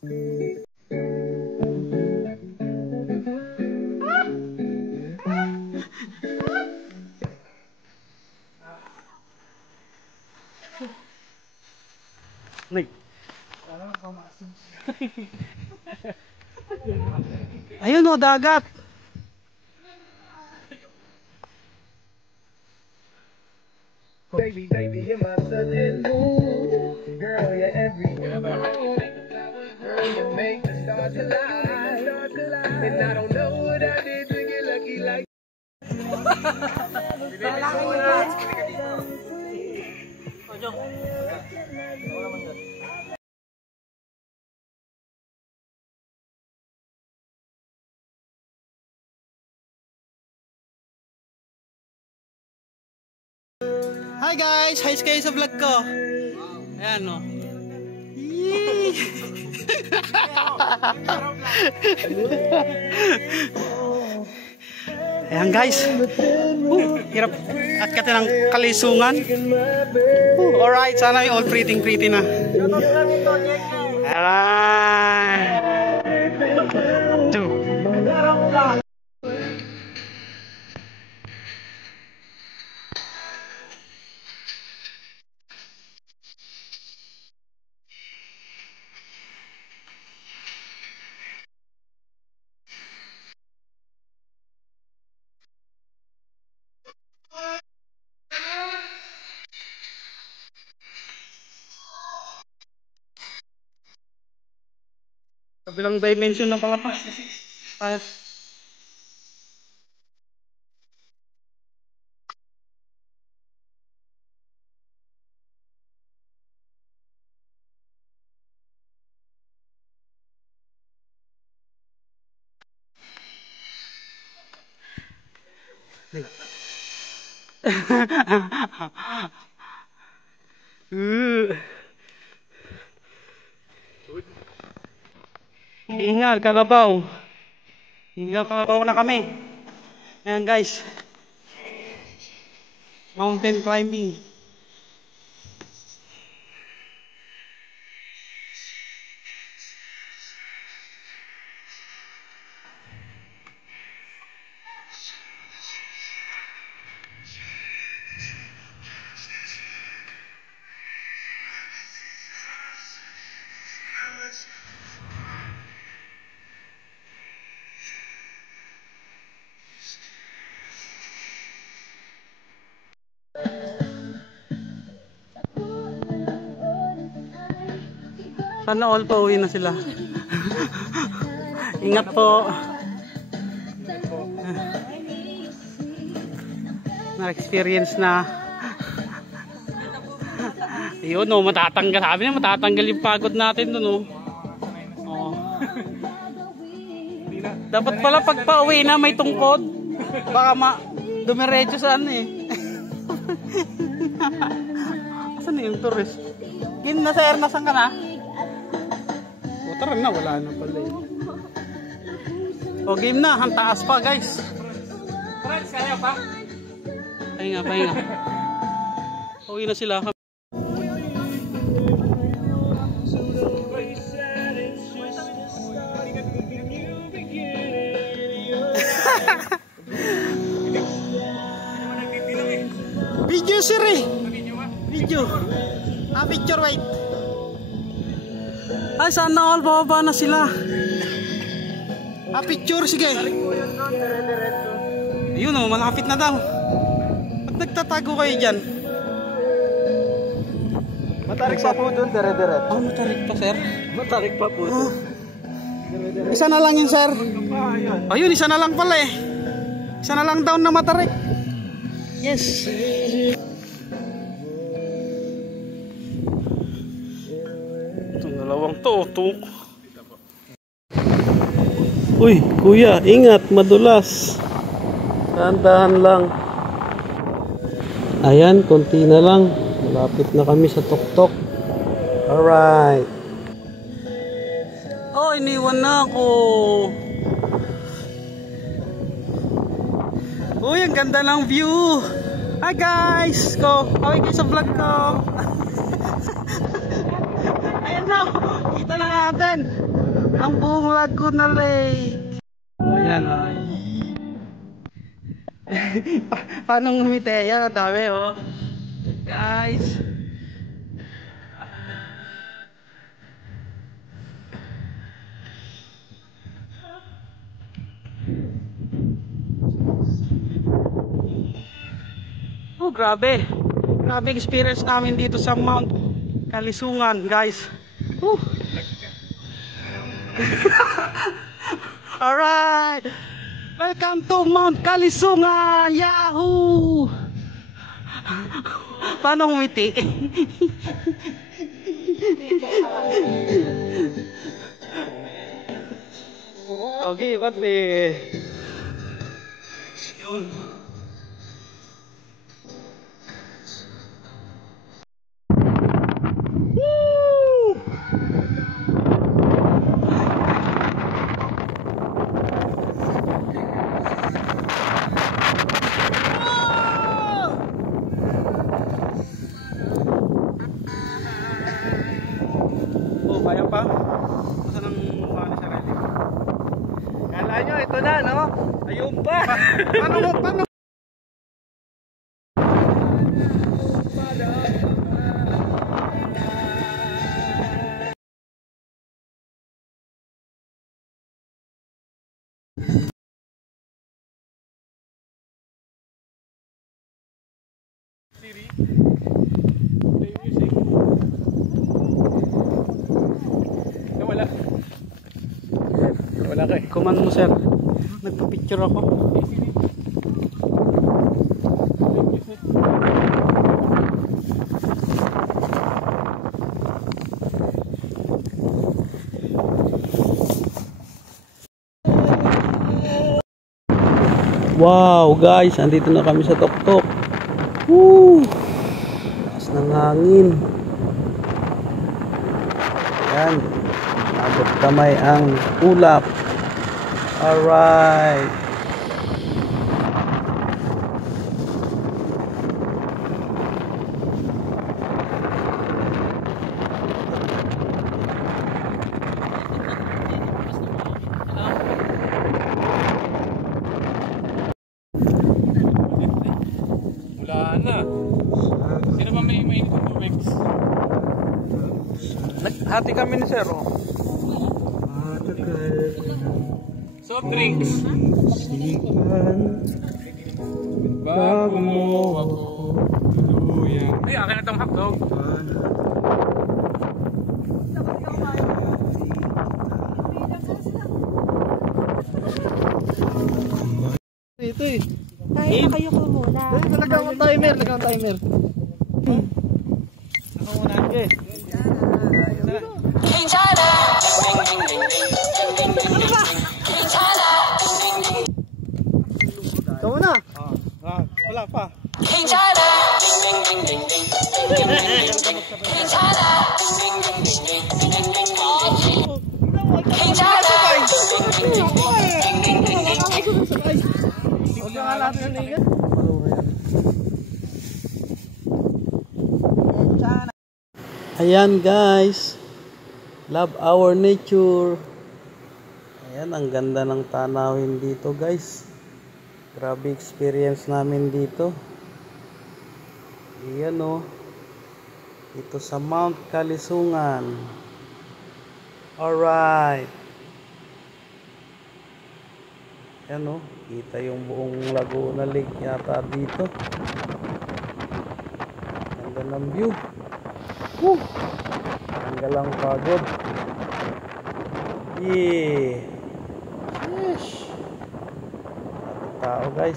Nay. Ayun o, dagat. Baby, baby, you're my certain mood. Girl, you're every girl, you make the stars alive. And I don't know what I did to get lucky like. Hi guys! Hi kayo sa vlog ko. Ayan o. Ayan guys. Hirap akyatin ng kalisungan. Alright, sana may all pretty na. Alright. Kabilang dimension ng pangapas. Hingal, kalabaw. Hingal, kalabaw na kami. Ayan guys. Mountain climbing. Sana all pa uwi na sila. Ingat po. Na-experience na. Yun o, matatanggal. Sabi niya matatanggal yung pagod natin dun o. Oh. Dapat pala pag pauwi na may tungkod. Baka dumiretso saan eh. Asan na yung tourist? Gin na sa Ernasan ka na? Tara na, wala na pala eh. O game na, ang taas pa guys. Friends, kaya pa? Pahinga. Uwi na sila. Video sir eh. Video. Picture wait. Ay, sana all bababa na sila. Picture, sige. Ayun o, malapit na daw. Ba't nagtatago kayo dyan? Matarik pa po doon, dire-diret. Matarik pa, sir? Matarik pa po doon. Isa na lang yun, sir. Ayun, isa na lang pala eh. Isa na lang down na matarik. Yes. Dalawang to. Uy, kuya, ingat, madulas. Dahan-dahan lang. Ayan, konti na lang. Malapit na kami sa tuktok. Alright. Oh, iniwan na ako. Uy, ang ganda ng view. Hi guys! Kaway kayo sa vlog ko. Ayan na, kita na natin. ang buong Laguna Lake. Ayan o. Paano ngumiti? Ayan, ang dami o. Guys. Oh, grabe. Grabe experience namin dito sa Mount Kalisungan, guys. Alright. Welcome to Mount Kalisungan. Yahoo! Paano humiti? Okay, pati. Yun. Oh, kaya pa? Saan ang mukha ni Sarili? Kala nyo, ito na, no? Ayun pa. Paano? Wala ka eh. Kuman mo, sir. Nagpa-picture ako. Wow, guys, andito na kami sa tuktok. Woo! Taas ng hangin. Yan. Abot kamay ang ulap. Alright. Wala na. Sino ba may mainit ng tubig? Naghati kami ni Sir. Oh. Soft drinks. Bago mo ako tuluyan. Ay, akin na itong hotdog. Ito eh. Tayo na kayo ko muna. Lagyan mo timer. Ako muna eh. Ikaw na. Wala pa. Ayan guys, love our nature. Ayan, ang ganda ng tanawin dito guys. Grabe experience namin dito. Ayan o, dito sa Mount Kalisungan. Alright. Ayan o, kita yung buong Laguna Lake yata dito. Ganda ng view. Woo! Tanggal ang pagod. Yeah. Yeesh. Tao guys.